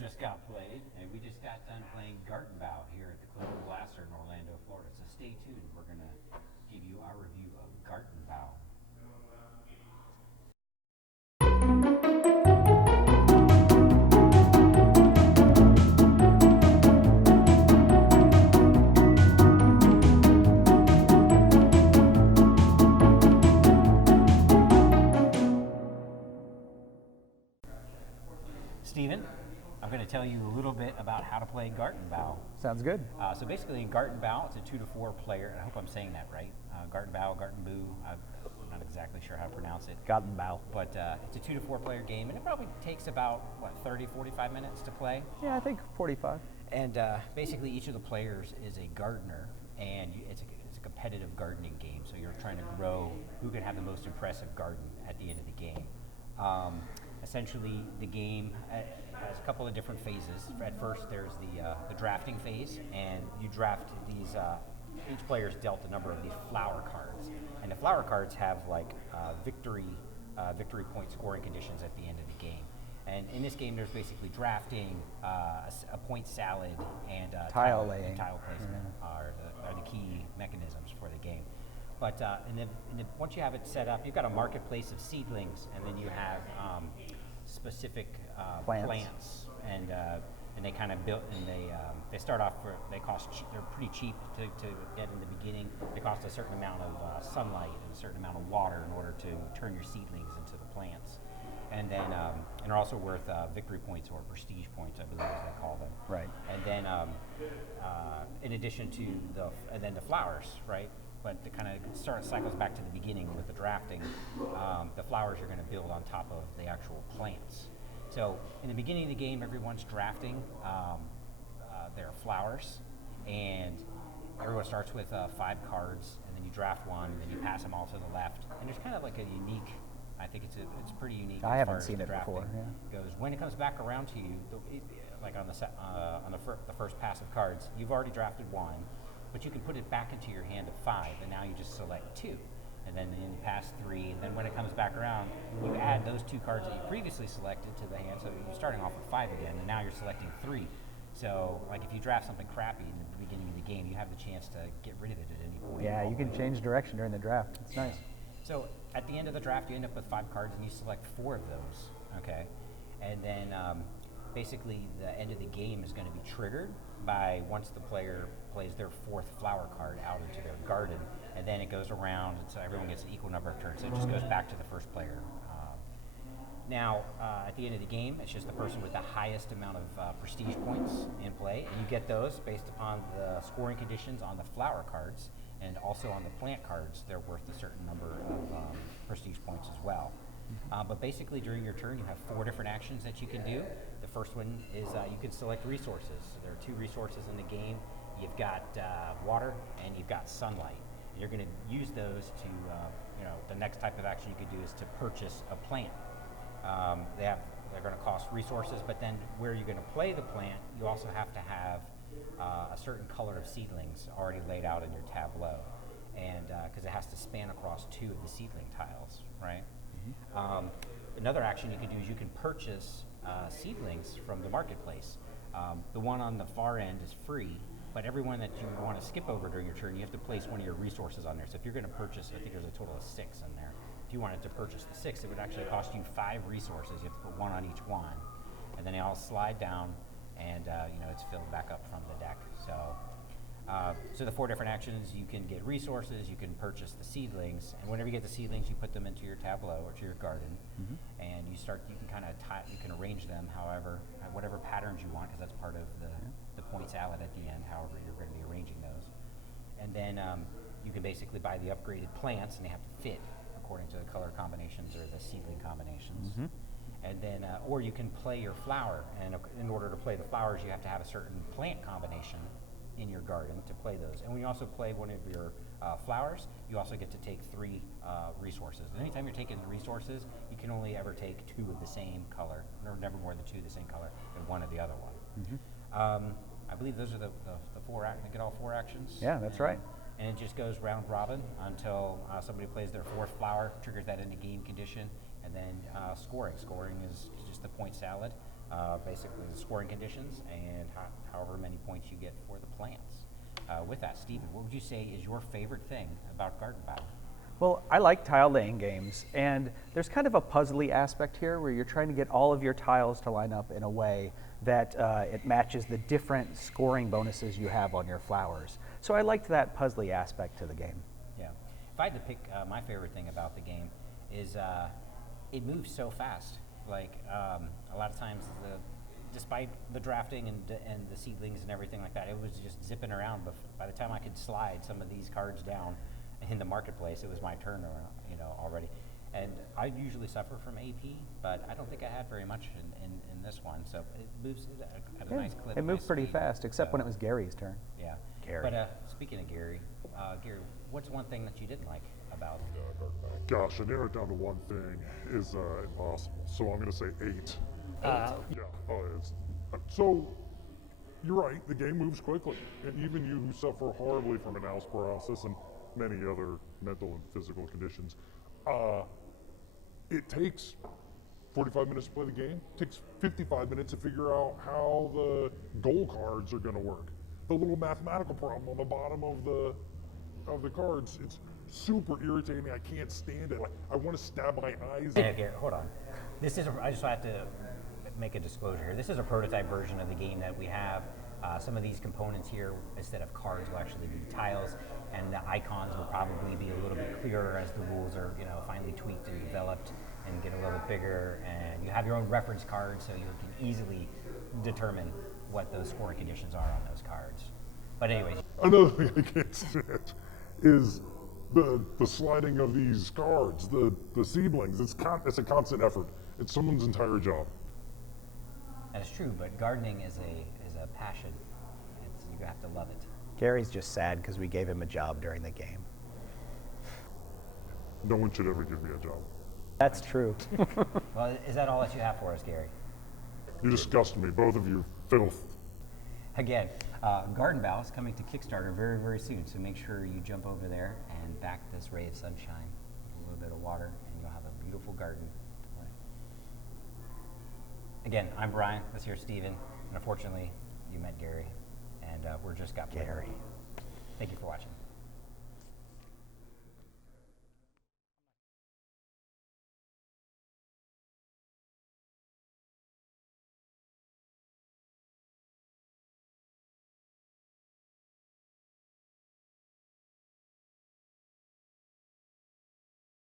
just got played, and we just got done playing Gartenbau here at the Club of Glasser in Orlando, Florida. So stay tuned. We're going to give you our review of Gartenbau. Stephen, I'm going to tell you a little bit about how to play Gartenbau. Sounds good. So basically in Gartenbau, it's a 2 to 4 player, and I hope I'm saying that right. Gartenbau, Gartenbau, I'm not exactly sure how to pronounce it. Gartenbau. But it's a 2 to 4 player game, and it probably takes about, 30, 45 minutes to play? Yeah, I think 45. And basically each of the players is a gardener, and it's a competitive gardening game, so you're trying to grow who can have the most impressive garden at the end of the game. Essentially, the game has a couple of different phases. At first, there's the drafting phase, and you draft these. Each player is dealt a number of these flower cards, and the flower cards have victory point scoring conditions at the end of the game. And in this game, there's basically drafting, a point salad, and tile laying. And tile placement are the key mechanisms for the game. But and then once you have it set up, you've got a marketplace of seedlings, and then you have specific plants, and they kind of built, and they start off they're pretty cheap to get in the beginning. They cost a certain amount of sunlight and a certain amount of water in order to turn your seedlings into the plants, and then and they're also worth victory points or prestige points, I believe, as they call them. Right. And then in addition to the flowers, right? But it kind of cycles back to the beginning with the drafting. The flowers you're going to build on top of the actual plants. So in the beginning of the game, everyone's drafting their flowers, and everyone starts with 5 cards, and then you draft one, and then you pass them all to the left. And there's kind of like a unique. I think it's pretty unique. I as haven't far as seen the it drafting before. Yeah. goes. When it comes back around to you, like on the first pass of cards, you've already drafted one. But you can put it back into your hand of 5, and now you just select 2. And then you pass 3, and then when it comes back around, you add those 2 cards that you previously selected to the hand, so you're starting off with 5 again, and now you're selecting 3. So, like if you draft something crappy in the beginning of the game, you have the chance to get rid of it at any point. Yeah, you can change direction during the draft. It's nice. So, at the end of the draft, you end up with 5 cards, and you select 4 of those, okay? And then, basically, the end of the game is going to be triggered by once the player plays their 4th flower card out into their garden, and then it goes around, and so everyone gets an equal number of turns. So it just goes back to the first player. Now, at the end of the game, it's just the person with the highest amount of prestige points in play, and you get those based upon the scoring conditions on the flower cards, and also on the plant cards. They're worth a certain number of prestige points as well. But basically, during your turn, you have 4 different actions that you can do. The first one is you can select resources. So there are 2 resources in the game. You've got water and you've got sunlight. And you're going to use those to, the next type of action you could do is to purchase a plant. They're going to cost resources, but then where you're going to play the plant, you also have to have a certain color of seedlings already laid out in your tableau, and because it has to span across 2 of the seedling tiles, right? Another action you can do is you can purchase seedlings from the marketplace. The one on the far end is free, but everyone that you want to skip over during your turn, you have to place one of your resources on there. So if you're going to purchase, I think there's a total of 6 in there. If you wanted to purchase the 6, it would actually cost you 5 resources. You have to put 1 on each one, and then they all slide down, and it's filled back up from the deck. So the 4 different actions, you can get resources, you can purchase the seedlings, and whenever you get the seedlings, you put them into your tableau or to your garden, and you can kind of you can arrange them whatever patterns you want, because that's part of the point salad at the end, however you're going to be arranging those. And then you can basically buy the upgraded plants, and they have to fit according to the color combinations or the seedling combinations. And then, or you can play your flower, and in order to play the flowers, you have to have a certain plant combination in your garden to play those. And when you also play one of your flowers, you also get to take 3 resources. And anytime you're taking the resources, you can only ever take 2 of the same color, or never more than 2 of the same color, and 1 of the other one. I believe those are the 4 actions. Get all 4 actions? Yeah, that's right. And it just goes round robin until somebody plays their 4th flower, triggers that into game condition, and then scoring. Scoring is just the point salad. basically the scoring conditions and however many points you get for the plants. With that, Stephen, what would you say is your favorite thing about Gartenbau? Well, I like tile laying games, and there's kind of a puzzly aspect here where you're trying to get all of your tiles to line up in a way that it matches the different scoring bonuses you have on your flowers. So I liked that puzzly aspect to the game. Yeah. If I had to pick my favorite thing about the game is it moves so fast. Like a lot of times, despite the drafting and the seedlings and everything like that, it was just zipping around. But by the time I could slide some of these cards down in the marketplace, it was my turn, already. And I usually suffer from AP, but I don't think I had very much in this one. So it moves at a nice clip. It moved nice pretty speed. fast, except when it was Gary's turn. Yeah. Gary. But speaking of Gary, what's one thing that you didn't like about Gartenbau? Gosh, to narrow it down to one thing is impossible. So I'm going to say 8. Yeah. So you're right. The game moves quickly, and even you who suffer horribly from analysis paralysis and many other mental and physical conditions, it takes 45 minutes to play the game. It takes 55 minutes to figure out how the goal cards are going to work. The little mathematical problem on the bottom of the cards, it's super irritating. I can't stand it. Like, I want to stab my eyes. Okay, hold on. I just have to make a disclosure here. This is a prototype version of the game that we have. Some of these components here, instead of cards, will actually be tiles, and the icons will probably be a little bit clearer as the rules are, finally tweaked and developed and get a little bit bigger. And you have your own reference cards, so you can easily determine what those scoring conditions are on those cards. But anyways. Another thing I can't stand is the sliding of these cards, the seedlings. It's a constant effort. It's someone's entire job. That is true, but gardening is a passion. You have to love it. Gary's just sad because we gave him a job during the game. No one should ever give me a job. That's true. Well, is that all that you have for us, Gary? You disgust me, both of you. Filth. Again, Gartenbau is coming to Kickstarter very, very soon, so make sure you jump over there and back this ray of sunshine with a little bit of water, and you'll have a beautiful garden. Again, I'm Brian. This here's Steven. And unfortunately, you met Gary, and we're just got Gary. Thank you for watching.